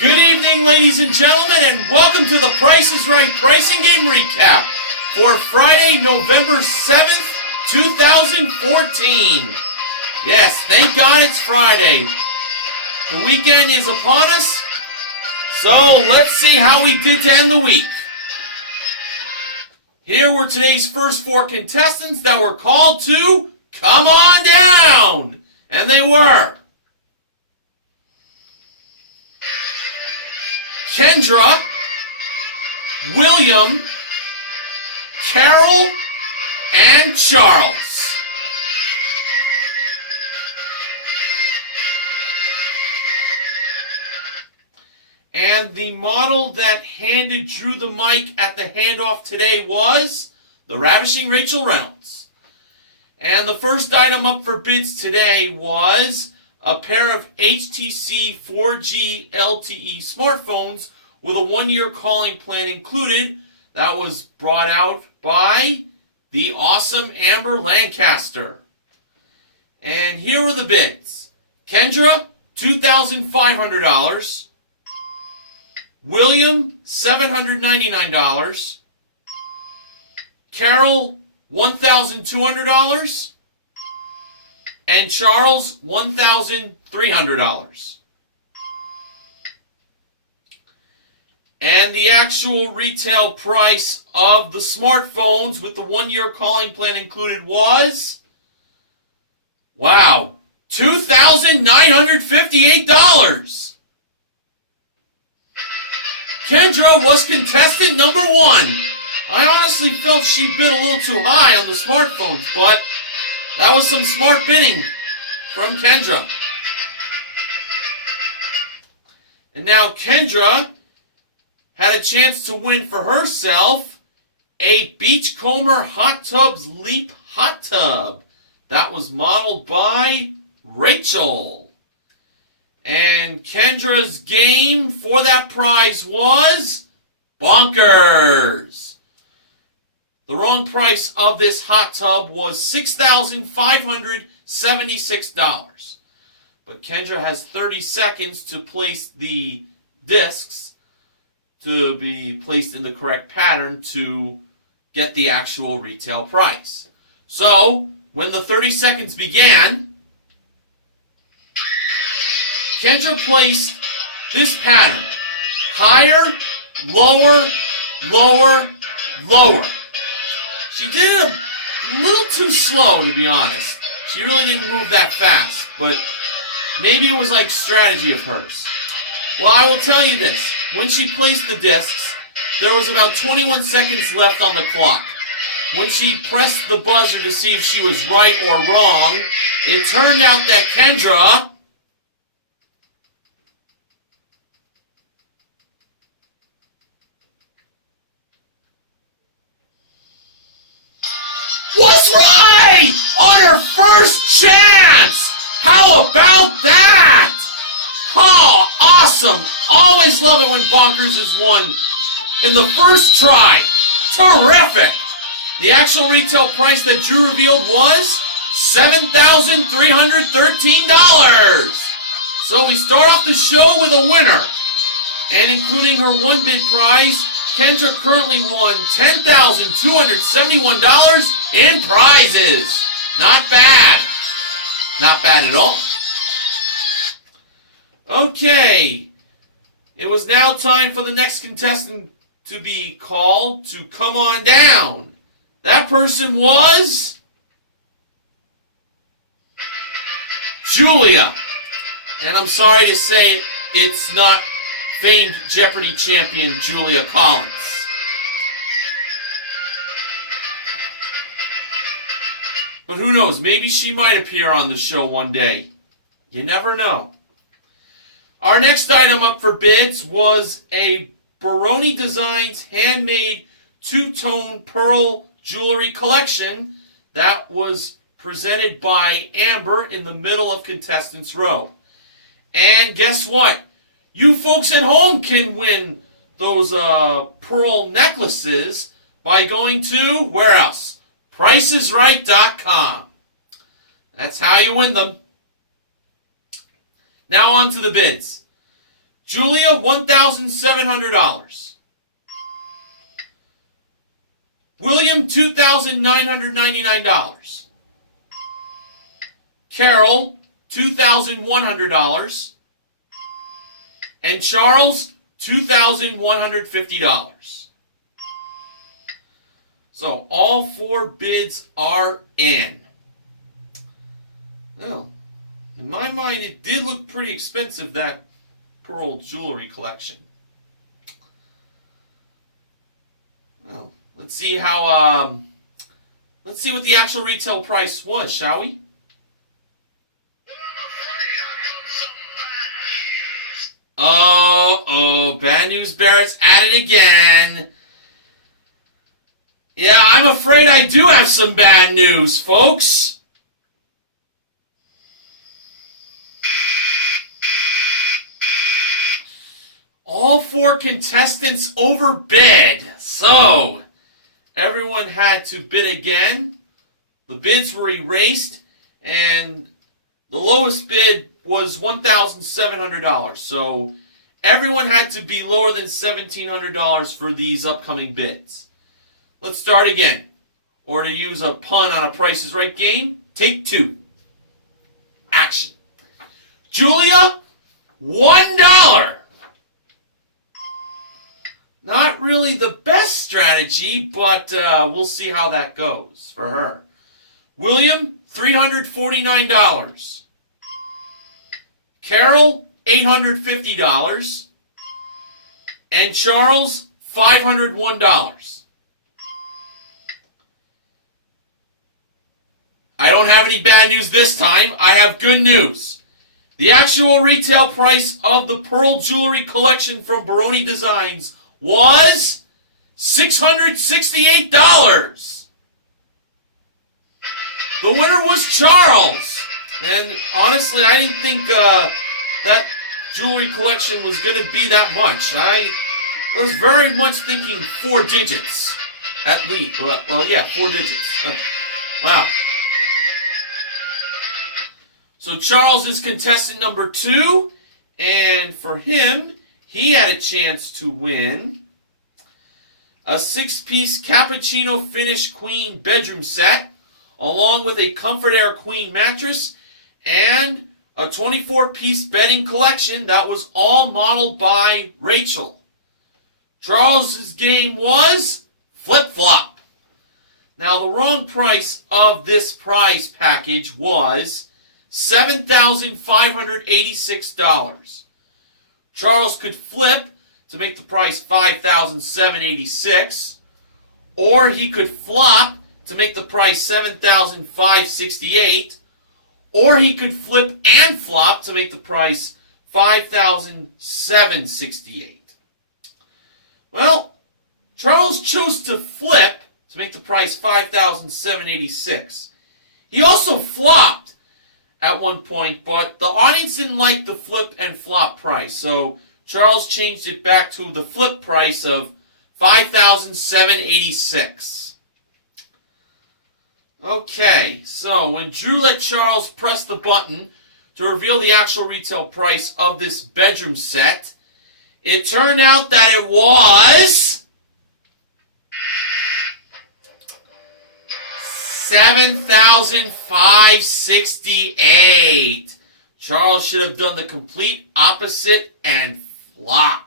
Good evening, ladies and gentlemen, and welcome to the Price is Right Pricing Game Recap for Friday, November 7th, 2014. Yes, thank God it's Friday. The weekend is upon us, so let's see how we did to end the week. Here were today's first four contestants that were called to come on down, and they were Kendra, William, Carol, and Charles. And the model that handed Drew the mic at the handoff today was the Ravishing Rachel Reynolds. And the first item up for bids today was a pair of HTC 4G LTE smartphones with a 1-year calling plan included. That was brought out by the awesome Amber Lancaster. And here were the bids. Kendra, $2,500. William, $799. Carol, $1,200. And Charles, $1,300. And the actual retail price of the smartphones with the 1-year calling plan included was, wow, $2,958. Kendra was contestant number 1. I honestly felt she bid a little too high on the smartphones, but that was some smart bidding from Kendra. And now Kendra had a chance to win for herself a Beachcomber Hot Tubs Leap Hot Tub. That was modeled by Rachel. And Kendra's game for that prize was bonkers. The wrong price of this hot tub was $6,576. But Kendra has 30 seconds to place the discs to be placed in the correct pattern to get the actual retail price. So, when the 30 seconds began, Kendra placed this pattern: higher, lower, lower, lower. She did it a little too slow, to be honest. She really didn't move that fast, but maybe it was like strategy of hers. Well, I will tell you this. When she placed the discs, there was about 21 seconds left on the clock. When she pressed the buzzer to see if she was right or wrong, it turned out that Kendra was right on her first chance. How about that? Oh, awesome. Always love it when Bonkers is won in the first try. Terrific. The actual retail price that Drew revealed was $7,313. So we start off the show with a winner. And including her one bid prize, Kendra currently won $10,271 in prizes. Not bad. Not bad at all. Okay. It was now time for the next contestant to be called to come on down. That person was Julia. And I'm sorry to say it's not famed Jeopardy champion Julia Collins. But who knows, maybe she might appear on the show one day. You never know. Our next item up for bids was a Baroni Designs handmade two-tone pearl jewelry collection that was presented by Amber in the middle of contestants row. And guess what? You folks at home can win those pearl necklaces by going to, where else? PricesRight.com. That's how you win them. Now on to the bids. Julia, $1,700. William, $2,999. Carol, $2,100. And Charles, $2,150. So all 4 bids are in. Well, in my mind, it did look pretty expensive, that pearl jewelry collection. Well, let's see how, let's see what the actual retail price was, shall we? Uh-oh, Bad News Barrett's at it again. Yeah, I'm afraid I do have some bad news, folks. All 4 contestants overbid, so everyone had to bid again. The bids were erased, and the lowest bid was $1,700. So everyone had to be lower than $1,700 for these upcoming bids. Let's start again. Or to use a pun on a Price is Right game, take 2. Action. Julia, $1. Not really the best strategy, but we'll see how that goes for her. William, $349. Carol, $850. And Charles, $501. I don't have any bad news this time. I have good news. The actual retail price of the pearl jewelry collection from Baroni Designs was $668. The winner was Charles. And honestly, I didn't think that jewelry collection was going to be that much. I was very much thinking 4 digits. At least. Well, yeah, 4 digits. Wow. So Charles is contestant number 2. And for him, he had a chance to win a 6-piece cappuccino finish queen bedroom set, along with a Comfort Air queen mattress, and a 24-piece bedding collection that was all modeled by Rachel. Charles's game was flip-flop. Now, the wrong price of this prize package was $7,586. Charles could flip to make the price $5,786, or he could flop to make the price $7,568, or he could flip and flop to make the price $5,768. Well, Charles chose to flip to make the price $5,786. He also flopped at one point, but the audience didn't like the flip and flop price, so Charles changed it back to the flip price of $5,786. Okay, so when Drew let Charles press the button to reveal the actual retail price of this bedroom set, it turned out that it was $7,568. Charles should have done the complete opposite and flop.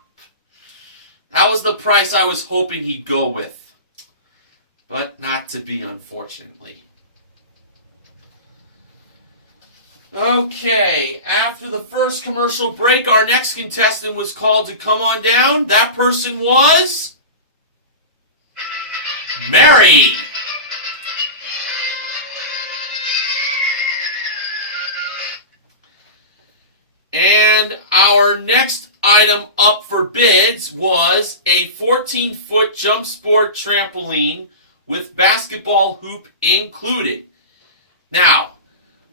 That was the price I was hoping he'd go with, but not to be, unfortunately. Okay, after the first commercial break, our next contestant was called to come on down. That person was Mary. And our next item up for bids was a 14-foot jump sport trampoline with basketball hoop included. Now,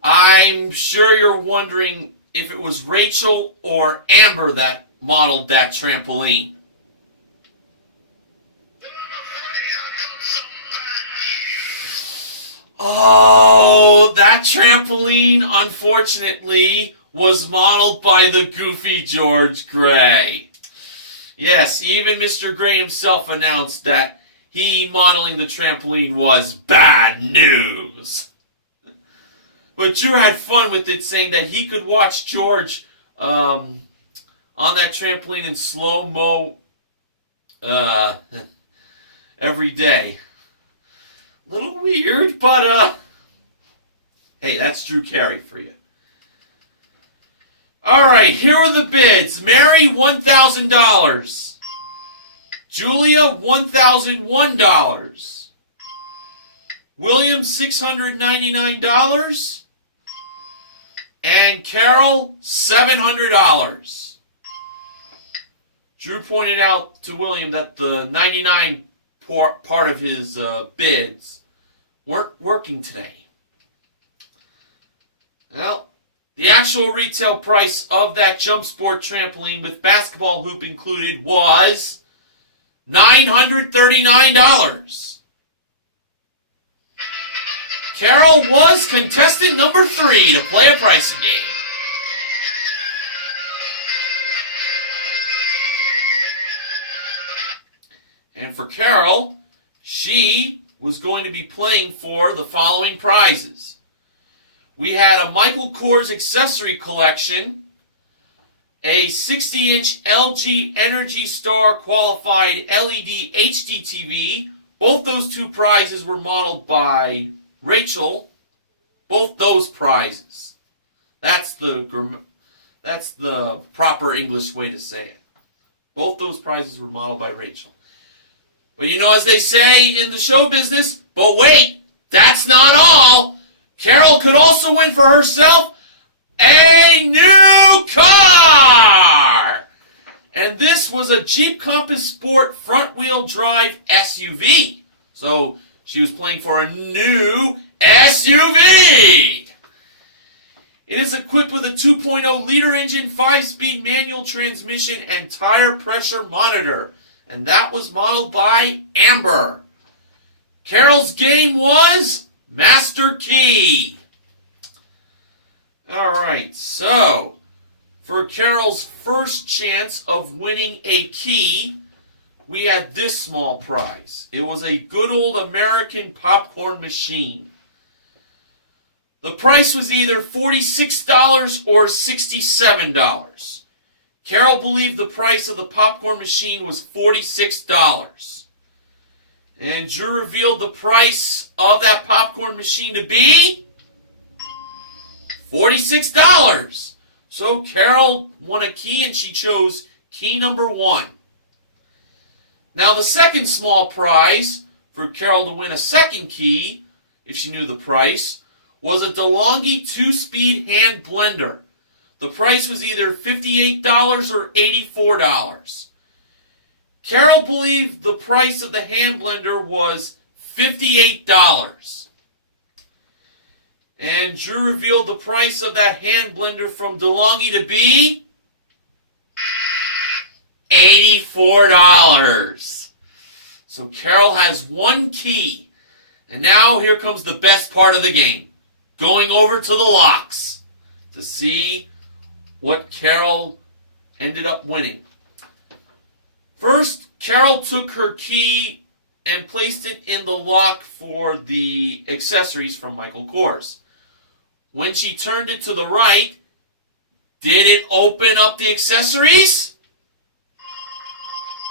I'm sure you're wondering if it was Rachel or Amber that modeled that trampoline. Oh, that trampoline, unfortunately, was modeled by the goofy George Gray. Yes, even Mr. Gray himself announced that he modeling the trampoline was bad news. But Drew had fun with it, saying that he could watch George on that trampoline in slow-mo every day. A little weird, but hey, that's Drew Carey for you. Alright, here are the bids. Mary, $1,000. Julia, $1,001. William, $699. And Carol, $700. Drew pointed out to William that the 99 part of his bids weren't working today. Well, the actual retail price of that jump sport trampoline with basketball hoop included was $939. Carol was contestant number 3 to play a pricing game. And for Carol, she was going to be playing for the following prizes. We had a Michael Kors accessory collection, a 60-inch LG Energy Star qualified LED HD TV. Both those two prizes were modeled by Rachel. Both those prizes. That's the proper English way to say it. Both those prizes were modeled by Rachel. But you know, as they say in the show business, but wait, that's not all. Carol could also win for herself a new car! And this was a Jeep Compass Sport front-wheel drive SUV. So she was playing for a new SUV! It is equipped with a 2.0-liter engine, 5-speed manual transmission, and tire pressure monitor. And that was modeled by Amber. Carol's game was Master Key. Alright, so for Carol's first chance of winning a key, we had this small prize. It was a good old American popcorn machine. The price was either $46 or $67. Carol believed the price of the popcorn machine was $46. And Drew revealed the price of that popcorn machine to be $46. So Carol won a key and she chose key number 1. Now the second small prize for Carol to win a second key, if she knew the price, was a DeLonghi 2-speed hand blender. The price was either $58 or $84. Carol believed the price of the hand blender was $58. And Drew revealed the price of that hand blender from DeLonghi to be $84. So Carol has one key. And now here comes the best part of the game. Going over to the locks to see what Carol ended up winning. First, Carol took her key and placed it in the lock for the accessories from Michael Kors. When she turned it to the right, did it open up the accessories?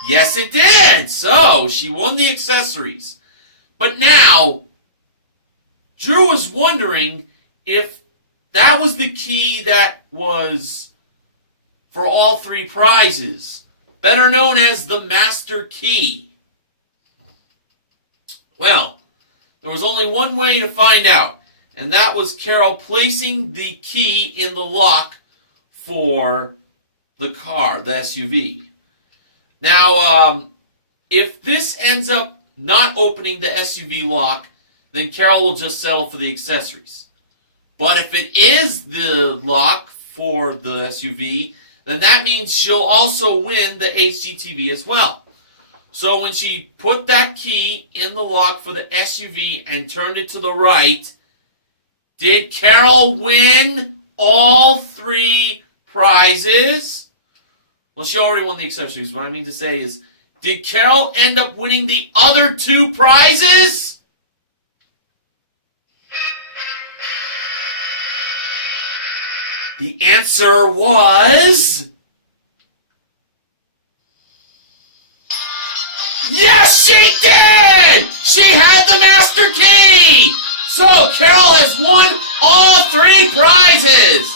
Yes, it did. So, she won the accessories. But now, Drew was wondering if that was the key that was for all 3 prizes, better known as the Master Key. Well, there was only one way to find out, and that was Carol placing the key in the lock for the car, the SUV. Now, if this ends up not opening the SUV lock, then Carol will just settle for the accessories. But if it is the lock for the SUV, then that means she'll also win the HGTV as well. So when she put that key in the lock for the SUV and turned it to the right, did Carol win all 3 prizes? Well, she already won the accessories. What I mean to say is, did Carol end up winning the other 2 prizes? The answer was... yes, she did! She had the master key! So, Carol has won all 3 prizes!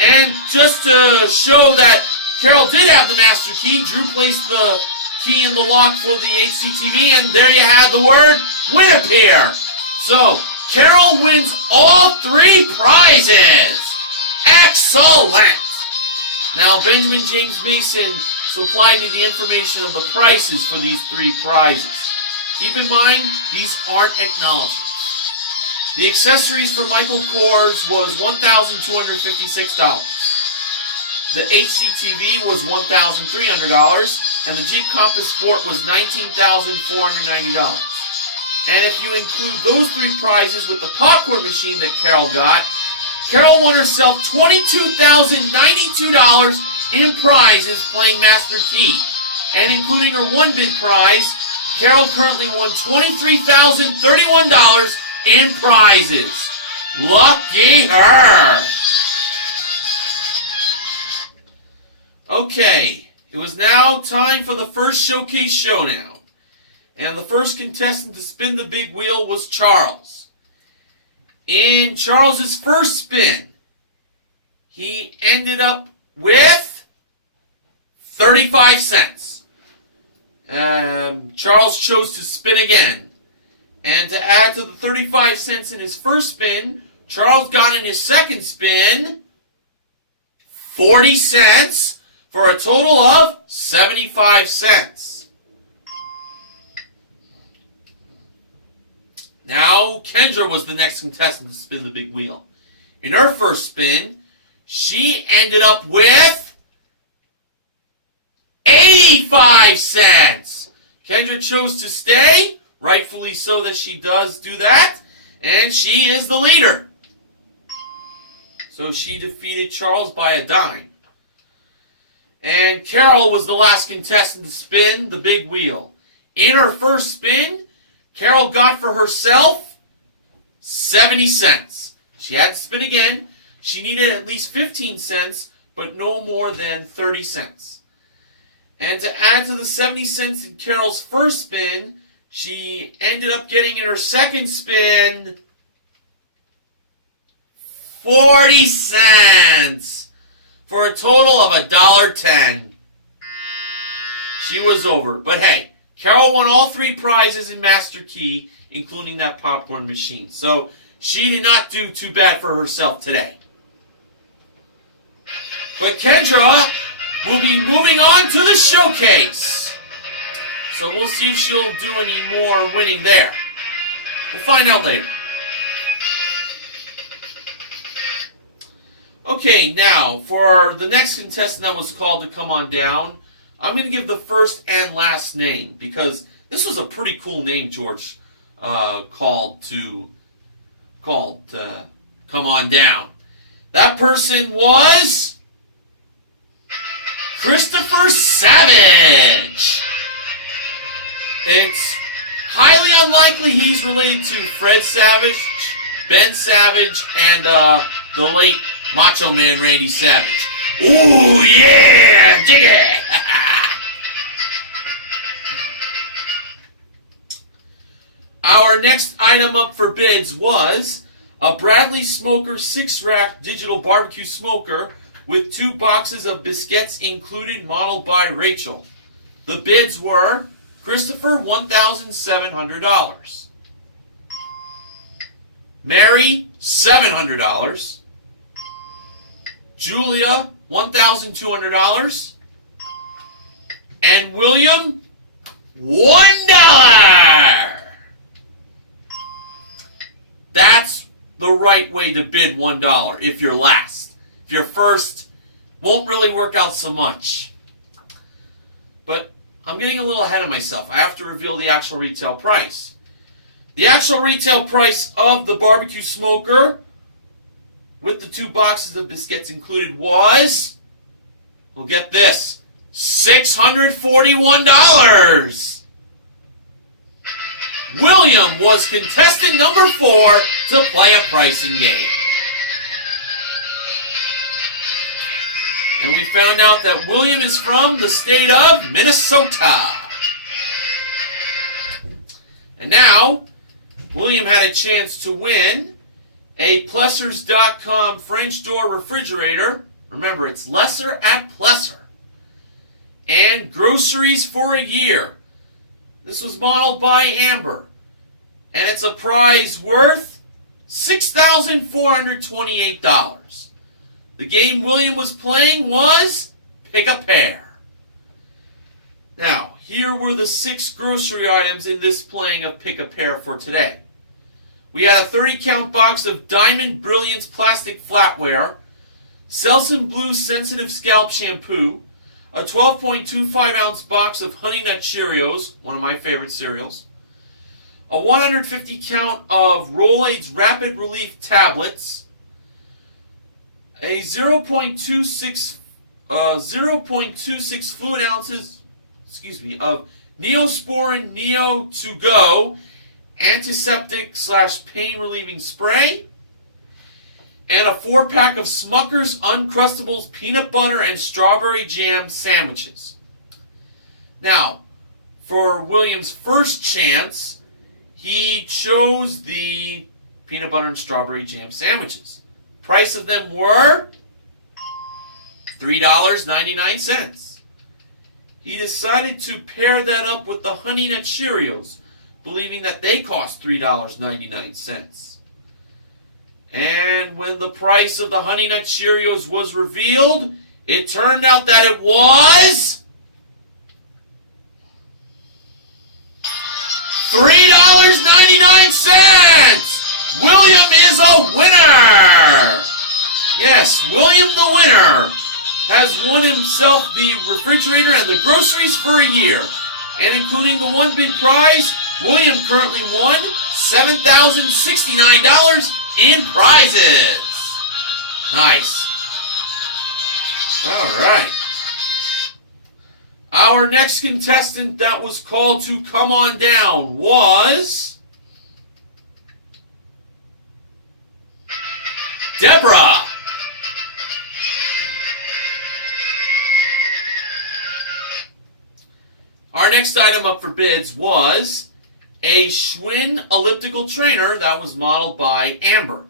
And just to show that Carol did have the master key, Drew placed the key in the lock for the HCTV, and there you have the word win appear. So, Carol wins all 3 prizes! Excellent! Now, Benjamin James Mason supplied me the information of the prices for these 3 prizes. Keep in mind, these aren't acknowledgments. The accessories for Michael Kors was $1,256. The HCTV was $1,300, and the Jeep Compass Sport was $19,490. And if you include those 3 prizes with the popcorn machine that Carol got, Carol won herself $22,092 in prizes playing Master Key. And including her 1 bid prize, Carol currently won $23,031 in prizes. Lucky her! Okay, it was now time for the first showcase showdown. And the first contestant to spin the big wheel was Charles. In Charles's first spin, he ended up with 35 cents. Charles chose to spin again. And to add to the 35 cents in his first spin, Charles got in his second spin 40 cents for a total of 75 cents. Now, Kendra was the next contestant to spin the big wheel. In her first spin, she ended up with 85 cents. Kendra chose to stay, rightfully so that she does do that, and she is the leader. So she defeated Charles by a dime. And Carol was the last contestant to spin the big wheel. In her first spin, Carol got for herself 70 cents. She had to spin again. She needed at least 15 cents, but no more than 30 cents. And to add to the 70 cents in Carol's first spin, she ended up getting in her second spin 40 cents for a total of $1.10. She was over. But hey, Carol won all 3 prizes in Master Key, including that popcorn machine. So she did not do too bad for herself today. But Kendra will be moving on to the showcase. So we'll see if she'll do any more winning there. We'll find out later. Okay, now, for the next contestant that was called to come on down, I'm going to give the first and last name, because this was a pretty cool name George called to come on down. That person was Christopher Savage. It's highly unlikely he's related to Fred Savage, Ben Savage, and the late Macho Man Randy Savage. Ooh, yeah! Dig it! Our next item up for bids was a Bradley Smoker 6-rack digital barbecue smoker with 2 boxes of biscuits included, modeled by Rachel. The bids were Christopher, $1,700. Mary, $700. Julia, $1,200. And William, $1. That's the right way to bid $1 if you're last. If you're first, won't really work out so much. But I'm getting a little ahead of myself. I have to reveal the actual retail price. The actual retail price of the barbecue smoker with the 2 boxes of biscuits included was, well, get this, $641. William was contestant number 4 to play a pricing game. And we found out that William is from the state of Minnesota. And now, William had a chance to win a Plessers.com French door refrigerator. Remember, it's lesser at Plesser. And groceries for a year. This was modeled by Amber. And it's a prize worth $6,428. The game William was playing was Pick a Pair. Now, here were the 6 grocery items in this playing of Pick a Pair for today. We had a 30-count box of Diamond Brilliance plastic flatware, Selsun Blue Sensitive Scalp Shampoo, a 12.25-ounce box of Honey Nut Cheerios, one of my favorite cereals, a 150-count of Rolaids Rapid Relief tablets, a 0.26 fluid ounces, of Neosporin Neo To Go antiseptic / pain relieving spray, and a 4-pack of Smucker's Uncrustables peanut butter and strawberry jam sandwiches. Now, for William's first chance, he chose the peanut butter and strawberry jam sandwiches. Price of them were $3.99. He decided to pair that up with the Honey Nut Cheerios, believing that they cost $3.99. And when the price of the Honey Nut Cheerios was revealed, it turned out that it was $3.99! William is a winner! Yes, William the winner has won himself the refrigerator and the groceries for a year. And including the one big prize, William currently won $7,069 in prizes. Nice. All right. Our next contestant that was called to come on down was Deborah. Our next item up for bids was a Schwinn elliptical trainer that was modeled by Amber.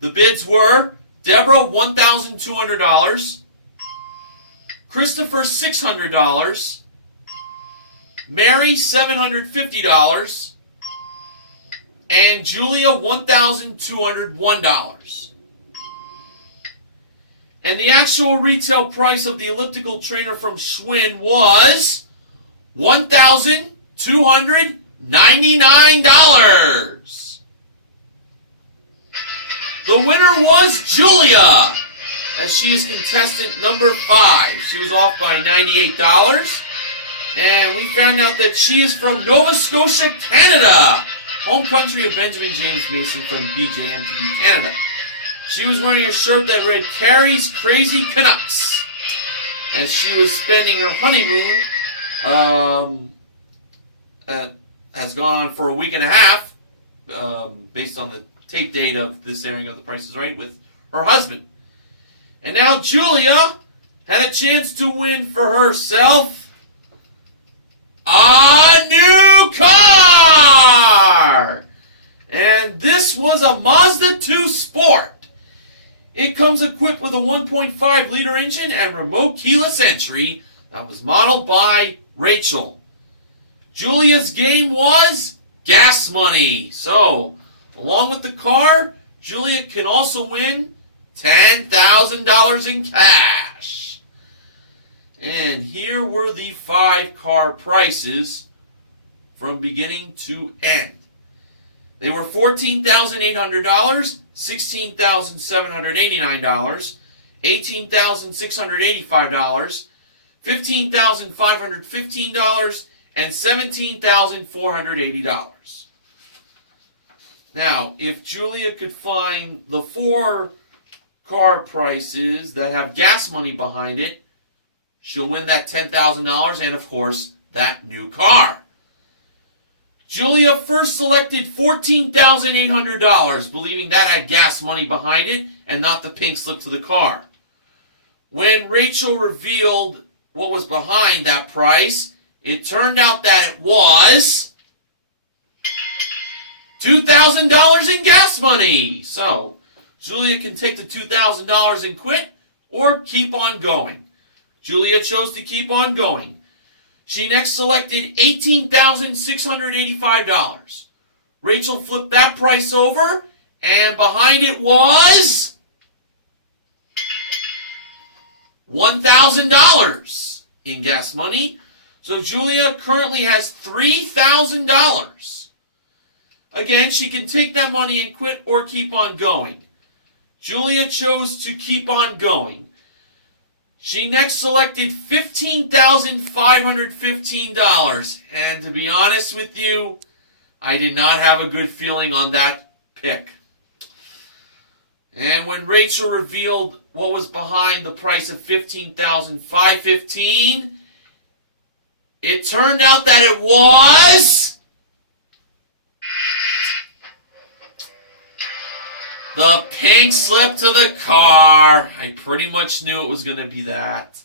The bids were Deborah $1,200, Christopher $600, Mary $750, and Julia $1,201. And the actual retail price of the elliptical trainer from Schwinn was $1,299. The winner was Julia, as she is contestant number 5. She was off by $98. And we found out that she is from Nova Scotia, Canada, home country of Benjamin James Mason from BJMTV Canada. She was wearing a shirt that read Carrie's Crazy Canucks, as she was spending her honeymoon, has gone on for a week and a half, based on the tape date of this airing of The Price is Right, with her husband. And now Julia had a chance to win for herself a new car! And this was a Mazda 2 Sport. It comes equipped with a 1.5-liter engine and remote keyless entry that was modeled by Rachel. Julia's game was gas money. So, along with the car, Julia can also win $10,000 in cash. And here were the 5 car prices from beginning to end. They were $14,800, $16,789, $18,685, $15,515, and $17,480. Now, if Julia could find the 4 car prices that have gas money behind it, she'll win that $10,000 and, of course, that new car. Julia first selected $14,800, believing that had gas money behind it and not the pink slip to the car. When Rachel revealed what was behind that price, it turned out that it was $2,000 in gas money. So, Julia can take the $2,000 and quit or keep on going. Julia chose to keep on going. She next selected $18,685. Rachel flipped that price over, and behind it was $1,000 in gas money. So Julia currently has $3,000. Again, she can take that money and quit or keep on going. Julia chose to keep on going. She next selected $15,515. And to be honest with you, I did not have a good feeling on that pick. And when Rachel revealed what was behind the price of $15,515, it turned out that it was the pink slip to the car. I pretty much knew it was going to be that.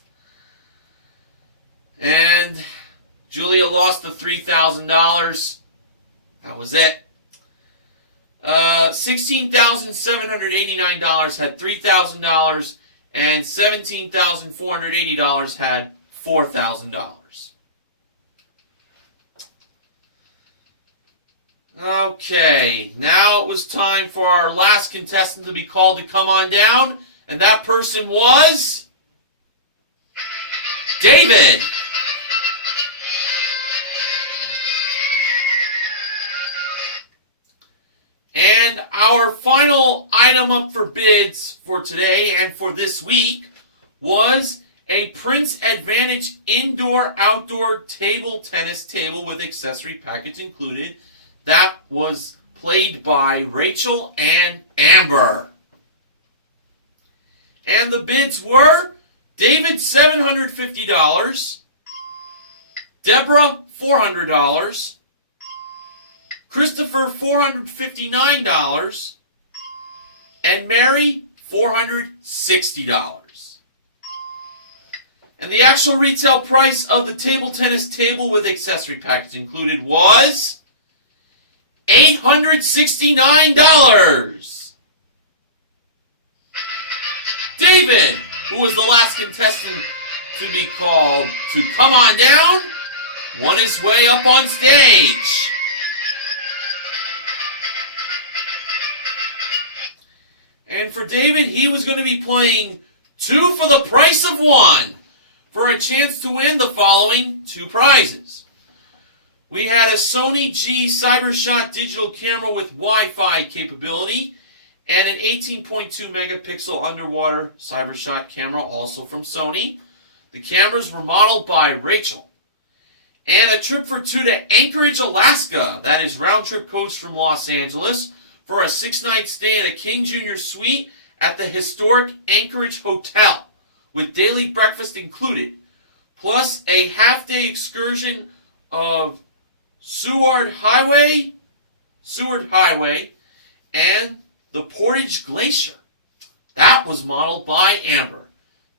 And Julia lost the $3,000. That was it. $16,789 had $3,000, and $17,480 had $4,000. Okay, now it was time for our last contestant to be called to come on down, and that person was David. And our final item up for bids for today and for this week was a Prince Advantage indoor-outdoor table tennis table with accessory package included. That was played by Rachel and Amber. And the bids were David $750, Deborah $400, Christopher $459, and Mary $460. And the actual retail price of the table tennis table with accessory package included was $869. David, who was the last contestant to be called to come on down, won his way up on stage. And for David, he was going to be playing 2 for the price of 1 for a chance to win the following 2 prizes. We had a Sony G CyberShot digital camera with Wi-Fi capability and an 18.2 megapixel underwater CyberShot camera, also from Sony. The cameras were modeled by Rachel. And a trip for 2 to Anchorage, Alaska. That is round-trip coach from Los Angeles for a 6-night stay in a King Jr. suite at the historic Anchorage Hotel with daily breakfast included, plus a half-day excursion of Seward Highway, and the Portage Glacier. That was modeled by Amber.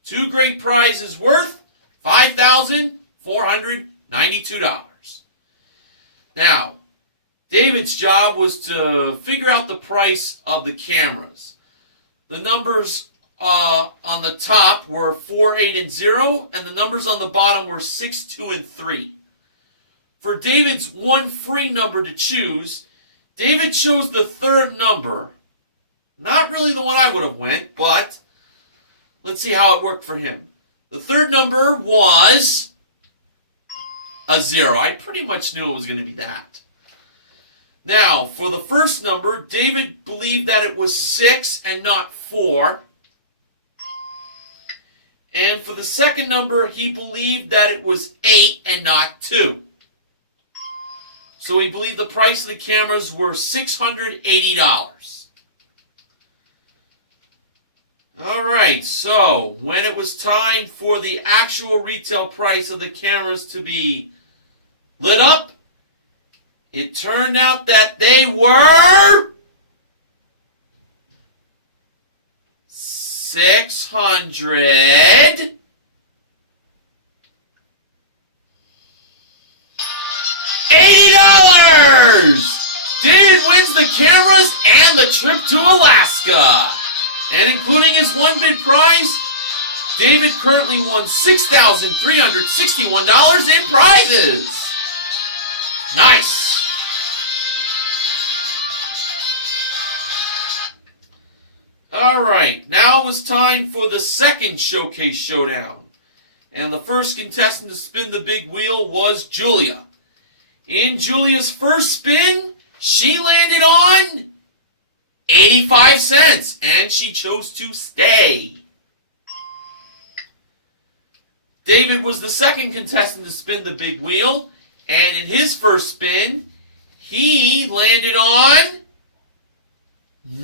2 great prizes worth $5,492. Now, David's job was to figure out the price of the cameras. The numbers on the top were 4, 8, and 0, and the numbers on the bottom were 6, 2, and 3. For David's one free number to choose, David chose the 3rd number. Not really the one I would have went, but let's see how it worked for him. The 3rd number was a 0. I pretty much knew it was going to be that. Now, for the first number, David believed that it was 6 and not 4. And for the second number, he believed that it was 8 and not 2. So he believed the price of the cameras were $680. Alright, so when it was time for the actual retail price of the cameras to be lit up, it turned out that they were $680. David wins the cameras and the trip to Alaska. And including his one bid prize, David currently won $6,361 in prizes. Nice. Alright, now it was time for the second showcase showdown. And the first contestant to spin the big wheel was Julia. In Julia's first spin, she landed on 85 cents, and she chose to stay. David was the second contestant to spin the big wheel, and in his first spin, he landed on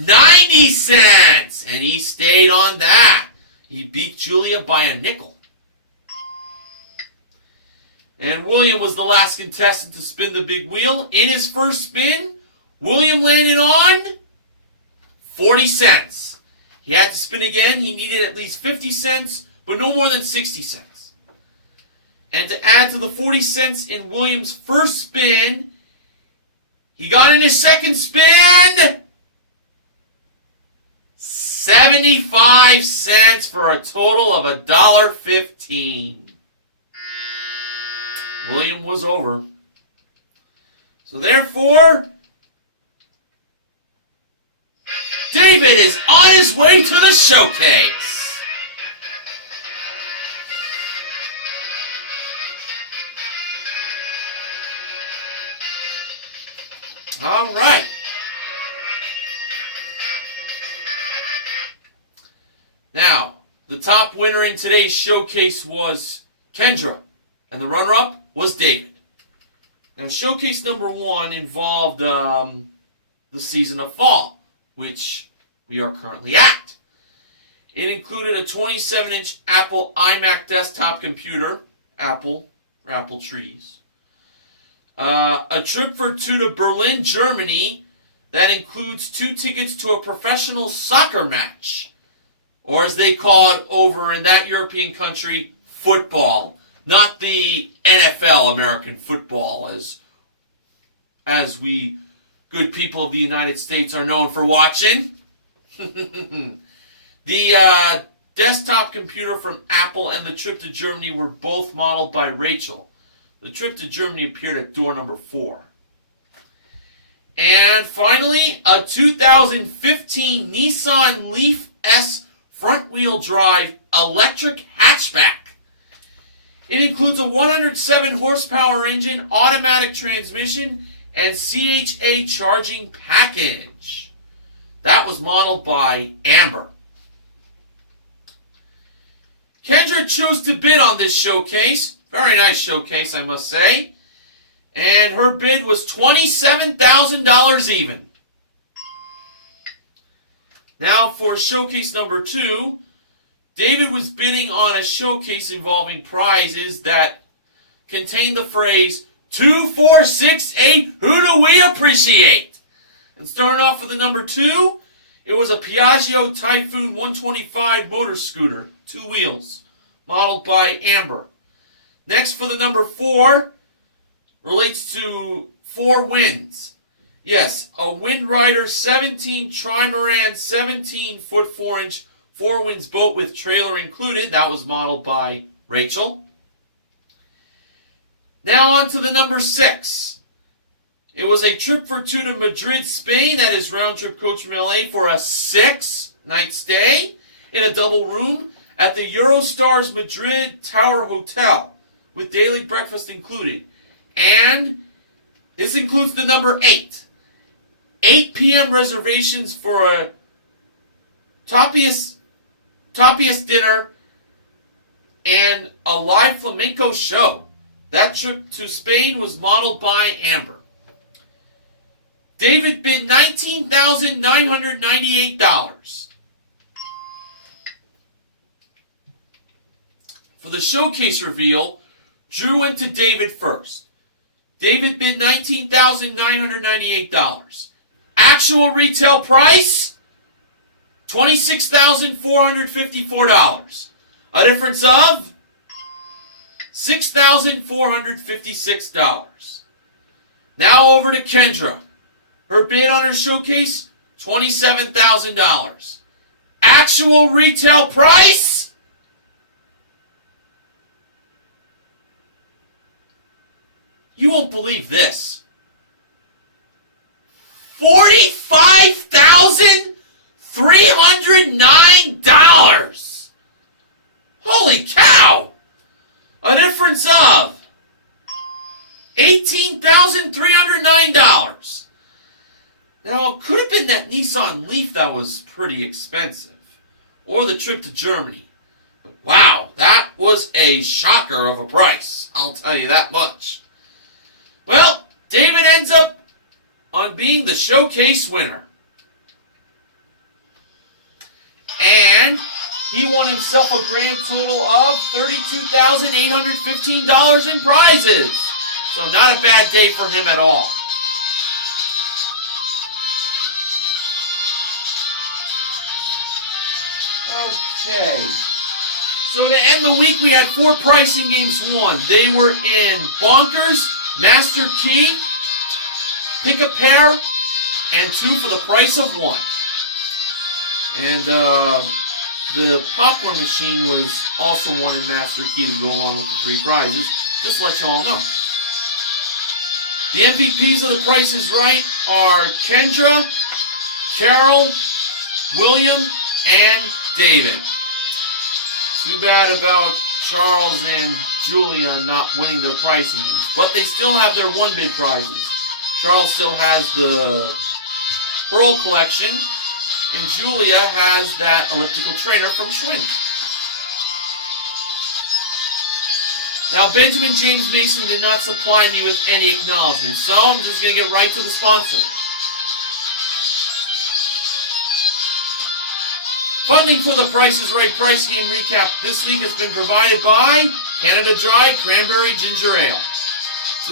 90 cents, and he stayed on that. He beat Julia by a nickel. And William was the last contestant to spin the big wheel. In his first spin, William landed on 40 cents. He had to spin again. He needed at least 50 cents, but no more than 60 cents. And to add to the 40 cents in William's first spin, he got in his second spin 75 cents for a total of $1.15. William was over. So therefore, David is on his way to the showcase. All right. Now, the top winner in today's showcase was Kendra, and the runner-up was David. Now, showcase number one involved the season of fall, which we are currently at. It included a 27-inch Apple iMac desktop computer, Apple trees, a trip for two to Berlin, Germany, that includes 2 tickets to a professional soccer match, or as they call it over in that European country, football. Not the NFL, American football, as we good people of the United States are known for watching. The desktop computer from Apple and the trip to Germany were both modeled by Rachel. The trip to Germany appeared at door number 4. And finally, a 2015 Nissan Leaf S front-wheel drive electric hatchback. It includes a 107 horsepower engine, automatic transmission, and CHA charging package. That was modeled by Amber. Kendra chose to bid on this showcase. Very nice showcase, I must say. And her bid was $27,000 even. Now for showcase number 2, David was bidding on a showcase involving prizes that contained the phrase, 2, 4, 6, 8, who do we appreciate? And starting off with the number 2, it was a Piaggio Typhoon 125 motor scooter, 2 wheels, modeled by Amber. Next for the number 4, relates to 4 winds. Yes, a Windrider 17 Trimaran 17-foot 4-inch 4 winds boat with trailer included. That was modeled by Rachel. Now on to the number 6. It was a trip for 2 to Madrid, Spain. That is round trip coach from LA for a 6-night stay in a double room at the Eurostars Madrid Tower Hotel with daily breakfast included. And this includes the number 8. 8 p.m. reservations for a tapas dinner and a live flamenco show. That trip to Spain was modeled by Amber. David bid $19,998. for the showcase reveal, Drew went to David first. David bid $19,998. Actual retail price, $26,454. A difference of $6,456. Now over to Kendra. Her bid on her showcase, $27,000. Actual retail price, you won't believe this, $45,309. Holy cow! A difference of $18,309. Now, it could have been that Nissan Leaf that was pretty expensive, or the trip to Germany. But wow, that was a shocker of a price, I'll tell you that much. Well, David ends up on being the showcase winner. And he won himself a grand total of $32,815 in prizes. So not a bad day for him at all. Okay. So to end the week, we had 4 pricing games won. They were in Bonkers, Master Key, Pick a Pair, and 2 for the price of 1. And the popcorn machine was also won in Master Key to go along with the 3 prizes. Just to let you all know. The MVPs of the Price is Right are Kendra, Carol, William, and David. Too bad about Charles and Julia not winning their pricing games, but they still have their 1-bid prizes. Charles still has the Pearl collection, and Julia has that elliptical trainer from Schwinn. Now, Benjamin James Mason did not supply me with any acknowledgement, so I'm just going to get right to the sponsor. Funding for the Price is Right Price Game Recap this week has been provided by Canada Dry Cranberry Ginger Ale.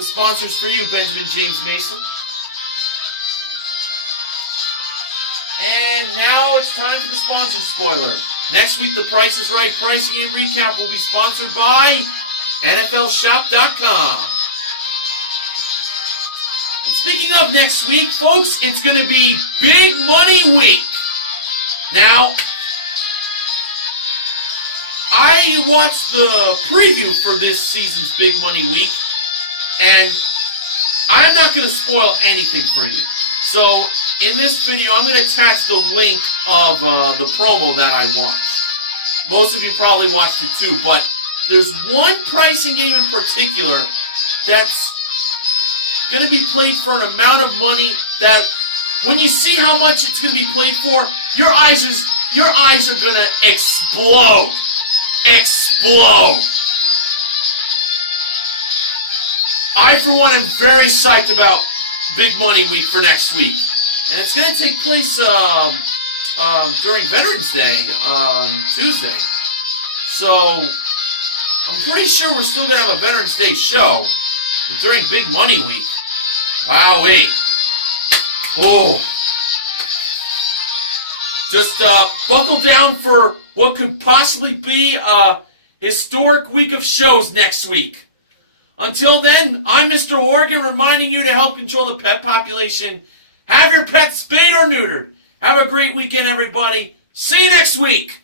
The sponsors for you, Benjamin James Mason. And now it's time for the sponsor spoiler. Next week, the Price is Right Price Game Recap will be sponsored by NFLShop.com. And speaking of next week, folks, it's going to be Big Money Week. Now, I watched the preview for this season's Big Money Week, and I'm not going to spoil anything for you. So, in this video, I'm going to attach the link of the promo that I watched. Most of you probably watched it too, but there's one pricing game in particular that's going to be played for an amount of money that when you see how much it's going to be played for, your eyes are going to explode. Explode. I, for one, am very psyched about Big Money Week for next week. And it's going to take place during Veterans Day on Tuesday. So, I'm pretty sure we're still going to have a Veterans Day show. But during Big Money Week, wowee. Oh. Just buckle down for what could possibly be a historic week of shows next week. Until then, I'm Mr. Horgan reminding you to help control the pet population. Have your pet spayed or neutered. Have a great weekend, everybody. See you next week.